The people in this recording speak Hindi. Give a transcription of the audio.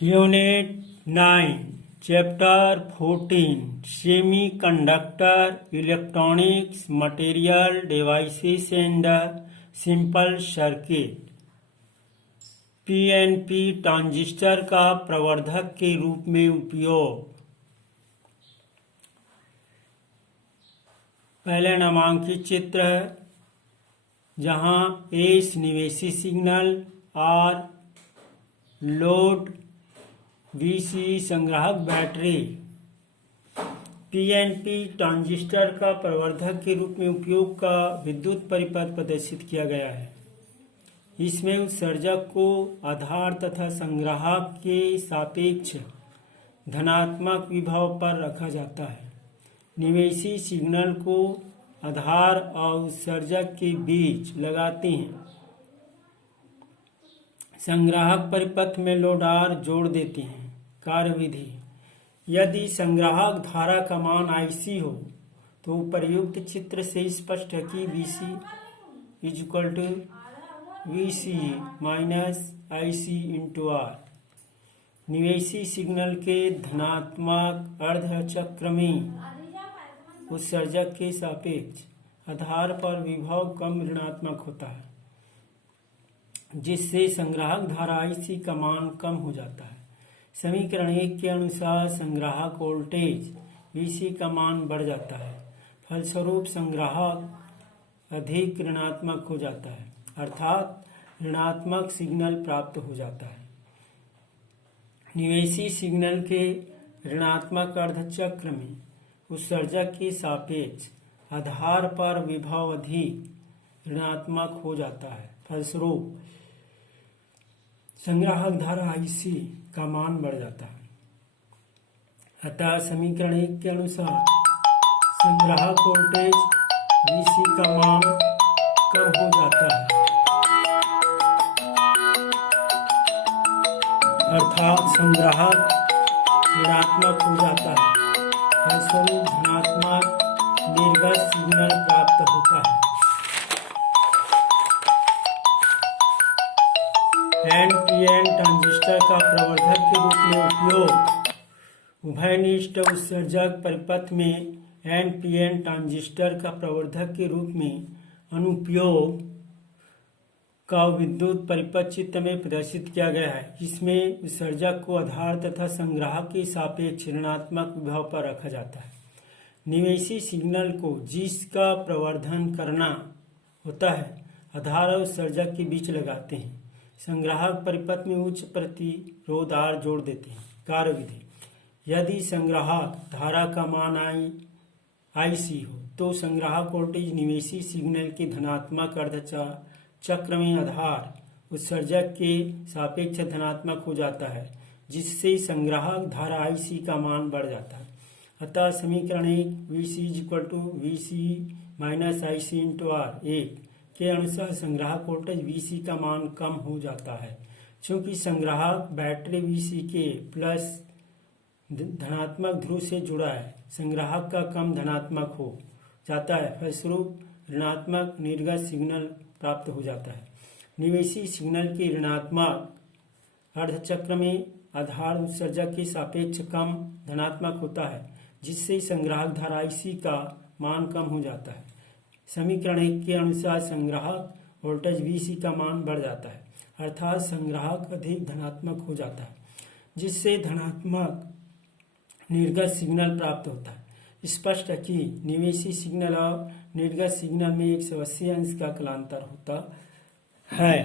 Unit 9 chapter 14 semiconductor electronics material devices and simple circuit. PNP transistor का प्रवर्धक के रूप में उपयोग। पहले नामांकित चित्र है जहां एस निवेशी सिग्नल और लोड वीसी संग्राहक बैटरी पीएनपी ट्रांजिस्टर का प्रवर्धक के रूप में उपयोग का विद्युत परिपथ प्रदर्शित किया गया है। इसमें उत्सर्जक को आधार तथा संग्राहक के सापेक्ष धनात्मक विभव पर रखा जाता है। निवेशी सिग्नल को आधार और उत्सर्जक के बीच लगाते हैं। संग्राहक परिपथ में लोड आर जोड़ देते हैं। कार्यविधि: यदि संग्राहक धारा का मान IC हो तो उपर्युक्त चित्र से स्पष्ट है कि VC = VCE - IC × R। निवेशी signal के धनात्मक अर्धचक्रमी उत्सर्जक के सापेक्ष आधार पर विभव कम ऋणात्मक होता है, जिससे संग्राहक धारा IC का मान कम हो जाता है। समीकरण 1 के अनुसार संग्राहक वोल्टेज VC का मान बढ़ जाता है, फलस्वरूप संग्राहक अधिक ऋणात्मक हो जाता है, अर्थात ऋणात्मक सिग्नल प्राप्त हो जाता है। निवेशी सिग्नल के ऋणात्मक अर्धचक्र में उत्सर्जक के सापेक्ष आधार पर विभव अधिक ऋणात्मक हो जाता है, फलस्वरूप संग्राहक धारा IC का मान बढ़ जाता है। अतः समीकरण 1 के अनुसार संग्राहक वोल्टेज VC का मान कम हो जाता है, अर्थात संग्राहक ऋणात्मक हो जाता है, फलस्वरूप धनात्मक निर्गत सिग्नल प्राप्त होता है। NPN ट्रांजिस्टर का प्रवर्धक के रूप में उपयोग। उभयनिष्ठ उत्सर्जक परिपथ में NPN ट्रांजिस्टर का प्रवर्धक के रूप में अनुप्रयोग का विद्युत परिपथ चित्र में प्रदर्शित किया गया है। इसमें उत्सर्जक को आधार तथा संग्राहक के सापेक्ष ऋणात्मक विभव पर रखा जाता है। निवेशी सिग्नल को जिसका प्रवर्धन करना होता है आधार और उत्सर्जक के बीच लगाते हैं। संग्राहक परिपथ में उच्च प्रतिरोध R जोड़ देते हैं। कार्यविधि: यदि संग्राहक धारा का मान IC हो तो संग्राहक वोल्टेज निवेशी सिग्नल के धनात्मक अर्धचक्र में आधार उत्सर्जक के सापेक्ष धनात्मक हो जाता है, जिससे संग्राहक धारा IC का मान बढ़ जाता है। अतः समीकरण 1 VC = VCE - IC × R 1 के अनुसार संग्राहक वोल्टेज VC का मान कम हो जाता है। चूंकि संग्राहक बैटरी VC के प्लस धनात्मक ध्रुव से जुड़ा है, संग्राहक का कम धनात्मक हो जाता है, फलस्वरूप ऋणात्मक निर्गत सिग्नल प्राप्त हो जाता है। निवेशी सिग्नल के ऋणात्मक अर्धचक्र में आधार उत्सर्जक के सापेक्ष कम धनात्मक होता है, जिससे संग्राहक धारा IC का मान कम हो जाता है। समीकरण 1 के अनुसार संग्राहक वोल्टेज VC का मान बढ़ जाता है, अर्थात संग्राहक अधिक धनात्मक हो जाता है, जिससे धनात्मक निर्गत सिग्नल प्राप्त होता है। स्पष्ट है कि निवेशी सिग्नल और निर्गत सिग्नल में 180 अंश का कालांतर होता है।